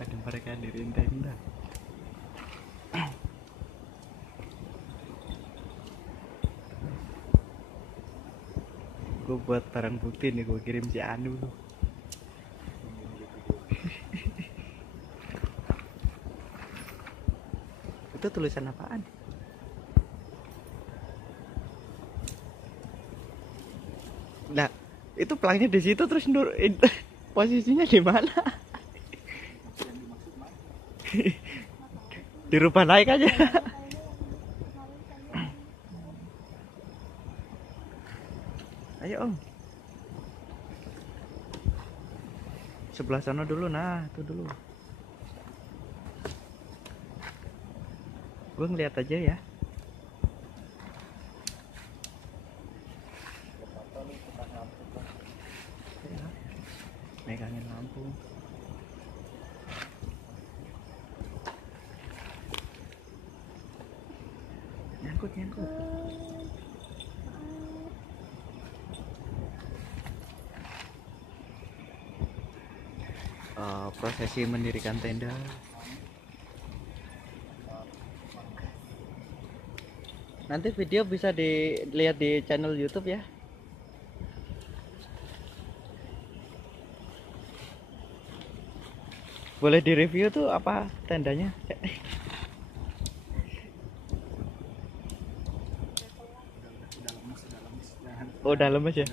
Ada mereka diriin tenda. Gue buat barang bukti nih, gue kirim si Anu. Itu tulisan apaan? Nah, itu pelangnya di situ terus posisinya di mana? Dirubah naik aja. Ayo Om. Sebelah sana dulu, nah itu dulu. Gue ngeliat aja ya. Megangin lampu. Nyangkut. Prosesi mendirikan tenda. Nanti video bisa dilihat di channel YouTube ya. Boleh direview tuh apa tendanya? Oh, udah lemes ya.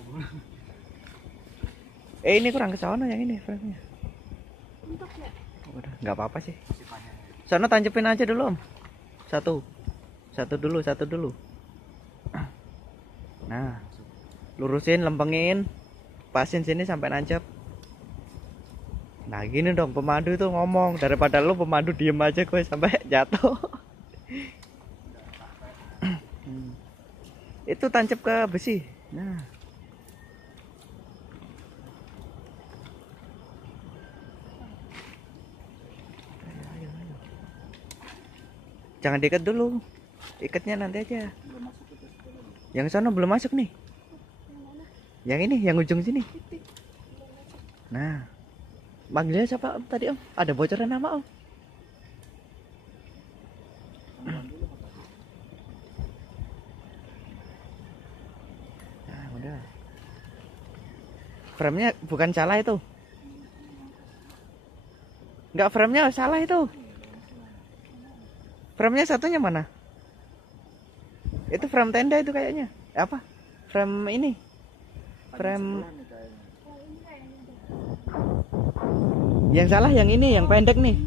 Ini kurang ke sana yang ini frame-nya. Udah, nggak apa-apa sih. Sana tancepin aja dulu, Om. Satu dulu. Nah, lurusin, lempengin, pasin sini sampai nancep. Nah, gini dong pemandu itu ngomong, daripada lu pemandu diem aja gue sampai jatuh. Itu tancap ke besi. Nah. Ayo. Jangan diikat dulu. Ikatnya nanti aja. Yang sana belum masuk nih. Yang ini, yang ujung sini. Nah. Manggilnya siapa Om tadi Om? Ada bocoran nama Om? Nah udah. Frame-nya bukan salah itu. Enggak, frame-nya salah itu. Frame-nya satunya mana? Itu frame tenda itu kayaknya. Apa? Frame ini. Frame yang salah yang ini, yang pendek nih.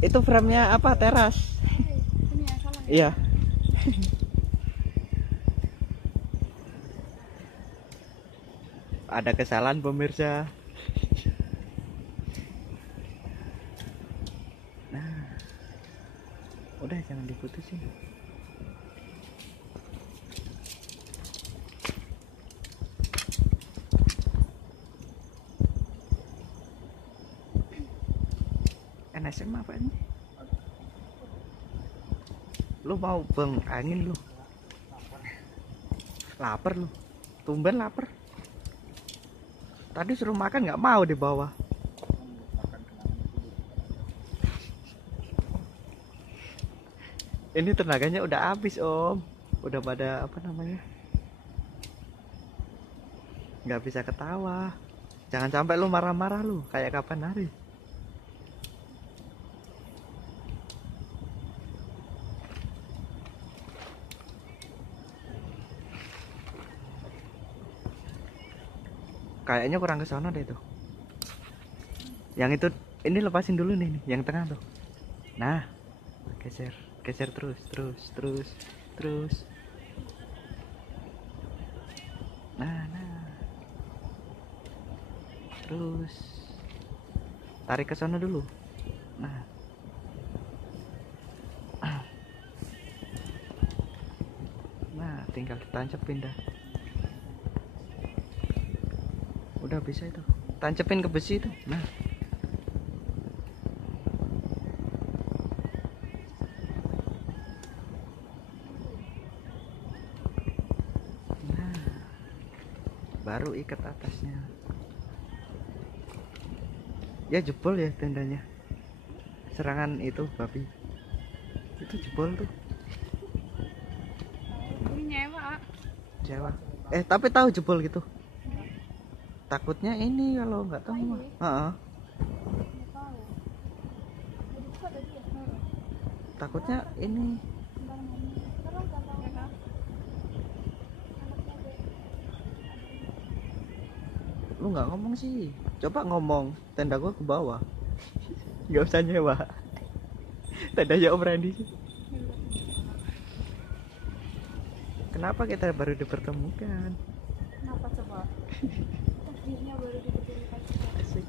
Itu frame-nya apa? Teras. Ini yang salah. Iya. Ada kesalahan pemirsa. Nah. Udah jangan diputusin. NSM apa ini? Lu mau bang angin lu? Lapar lu? Tumben lapar. Tadi suruh makan nggak mau di bawah. Ini tenaganya udah habis Om. Udah pada apa namanya? Nggak bisa ketawa. Jangan sampai lu marah-marah lu kayak kapan hari. Kayaknya kurang ke sana deh tuh. Yang itu ini lepasin dulu nih, yang tengah tuh. Nah, geser terus. Nah. Terus tarik ke sana dulu. Nah. Nah, tinggal ditancapin dah. Udah bisa itu. Tancepin ke besi itu. Nah. Baru ikat atasnya. Ya jebol ya tendanya. Serangan itu babi. Itu jebol tuh. Ini nyewa. Jawa. Tapi tahu jebol gitu. Takutnya ini kalau nggak tahu mah. Heeh. Nggak tahu. Jadi buka tadi ya. Takutnya ini lu nggak ngomong sih. Coba ngomong. Tenda gua ke bawah. Nggak usah nyewa. Tendanya Om Randy sih. Kenapa kita baru dipertemukan? Kenapa coba? Takdirnya baru dipertemukan. Asik.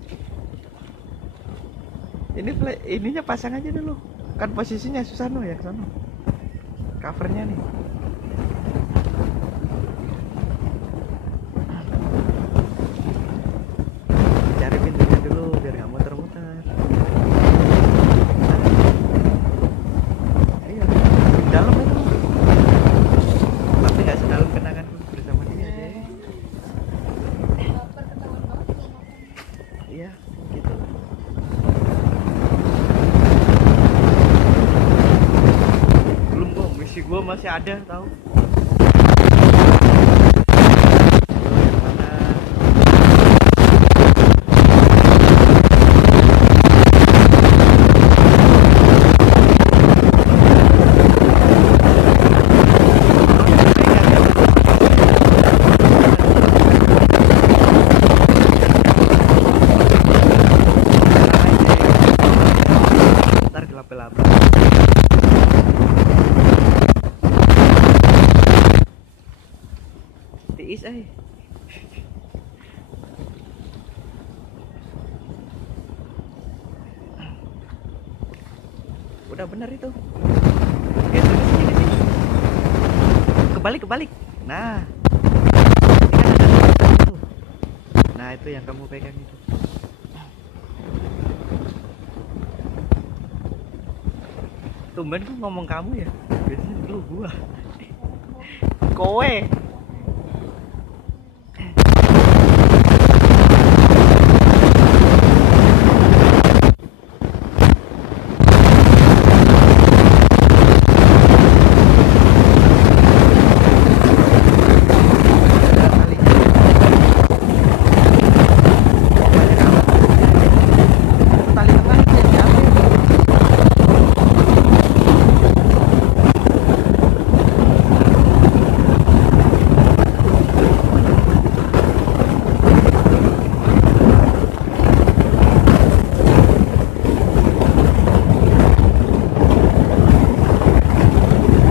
Ininya pasang aja dulu. Kan posisinya Susano ya sono. Covernya nih. Cari pintunya dulu biar nggak muter-muter. Ayo, di dalam itu. Tapi nggak sedalam kenangan bersama dia deh. Lapar ketahuan banget belum makan. Iya, gitu. Belum kok, misi gua masih ada tahu. Yang mana? Ntar gelap-gelap. Tiis udah bener itu. Oke, terus sini. Kebalik. Nah, ini kan ada tulisan itu. Nah, itu yang kamu pegang itu. Tumben gua ngomong kamu ya. Biasanya lu gua. Kowe.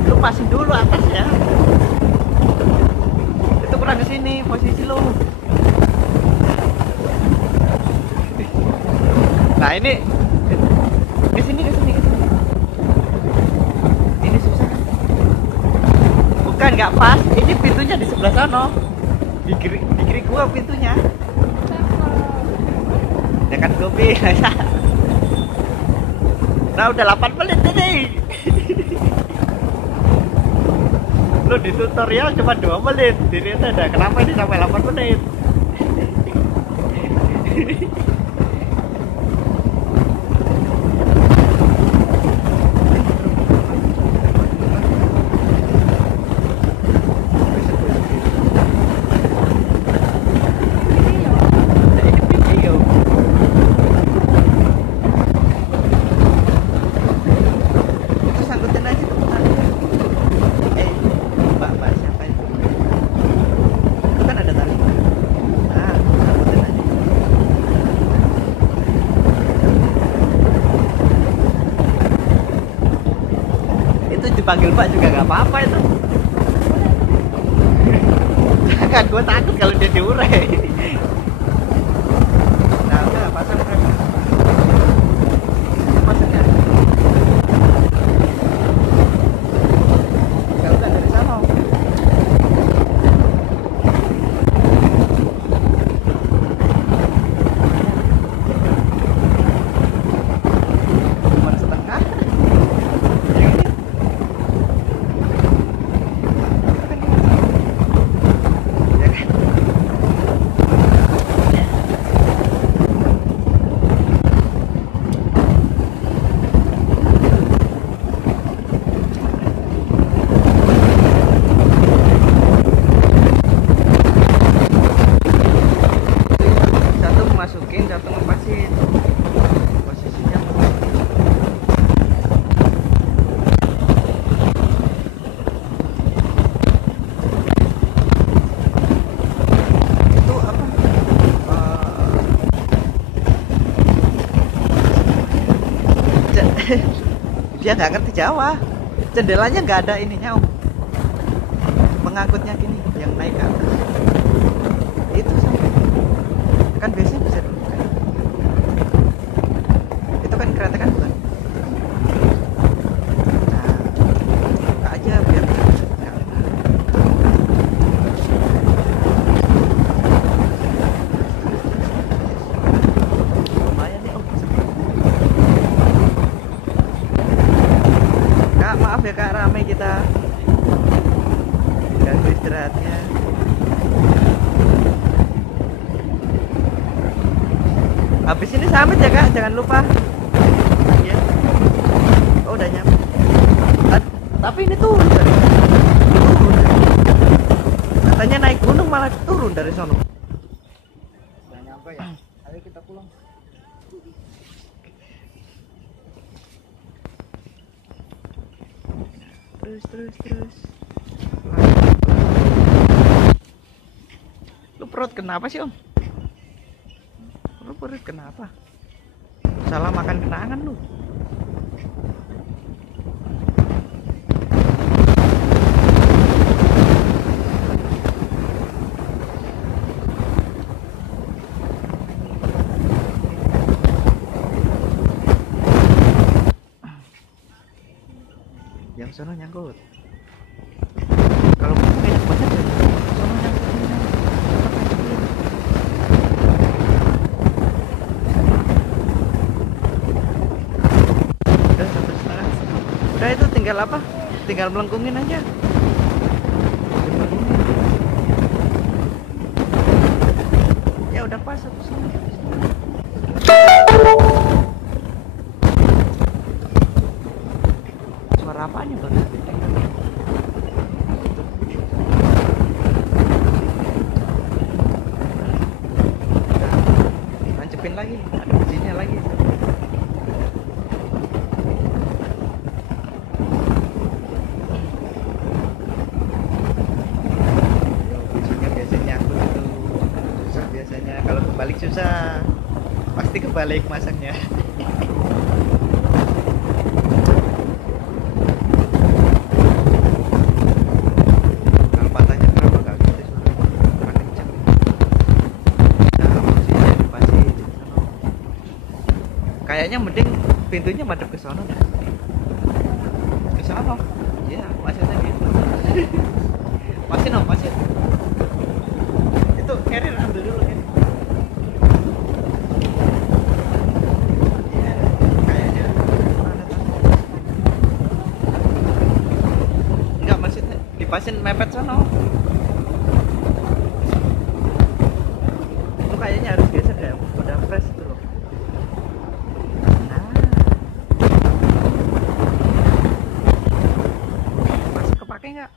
Lu pasin dulu atas ya. Itu kurang ke sini posisi lu. Nah, ini ke sini. Ini susah. Bukan nggak pas. Ini pintunya di sebelah sana. Di kiri gua pintunya. Ya kan gue bilang. Nah, udah 8 menit ini. Lu di tutorial cuma 2 menit. Ternyata ada kenapa ini sampai 8 menit. Ini video. Itu sangkutin aja tuh. Mbak siapa itu? Itu kan ada tali. Nah, sangkutin aja. Itu dipanggil Mbak juga nggak apa-apa itu. Jangan, gue takut kalau dia diurai. Nah, udah pasang rem. Pasangnya. Nggak usah dari sana. Cuma setengah. Ya kan? Dia nggak ngerti Jawa. Jendelanya nggak ada ininya om. Pengangkutnya gini, yang naik ke atas. Itu sampai. Kan biasanya bisa dibuka. Itu kan kereta kan bukan? Nah, buka aja biar nggak. Lumayan nih om. Kak, maaf ya kak, ramai kita. Ganggu istirahatnya. Habis ini samit ya kak, jangan lupa. Ya. Oh udah nyampe. Tapi ini turun dari. Turun. Katanya naik gunung malah turun dari sono. Udah nyampe ya. Ayo kita pulang. Terus. Lu perut kenapa sih om? Lu perut kenapa? Salah makan kenangan lu. Yang sono nyangkut. Kalau mau enak banget ya. Sono nyangkut ini. Udah 1,5. Udah itu tinggal apa? Tinggal melengkungin aja. Ya udah pas 1,5. Suara apanya bang? Nancepin lagi, ada mesinnya lagi. Mesinnya biasanya nyangkut itu susah biasanya. Kalau kebalik susah, pasti kebalik masaknya. Kalau patahnya kenapa nggak gitu suara kurang kencang? Nah, mesinnya dipasin di sono. Kayaknya mending pintunya madep ke sono dah. Ke sono. Iya, maksudnya gitu. Pasin om, pasin. Itu carrier ambil dulu kan. Iya, kayaknya mana tahu. Enggak, maksudnya dipasin mepet sono. Itu kayaknya harus geser deh, udah fresh itu loh. Nah, masih kepake nggak?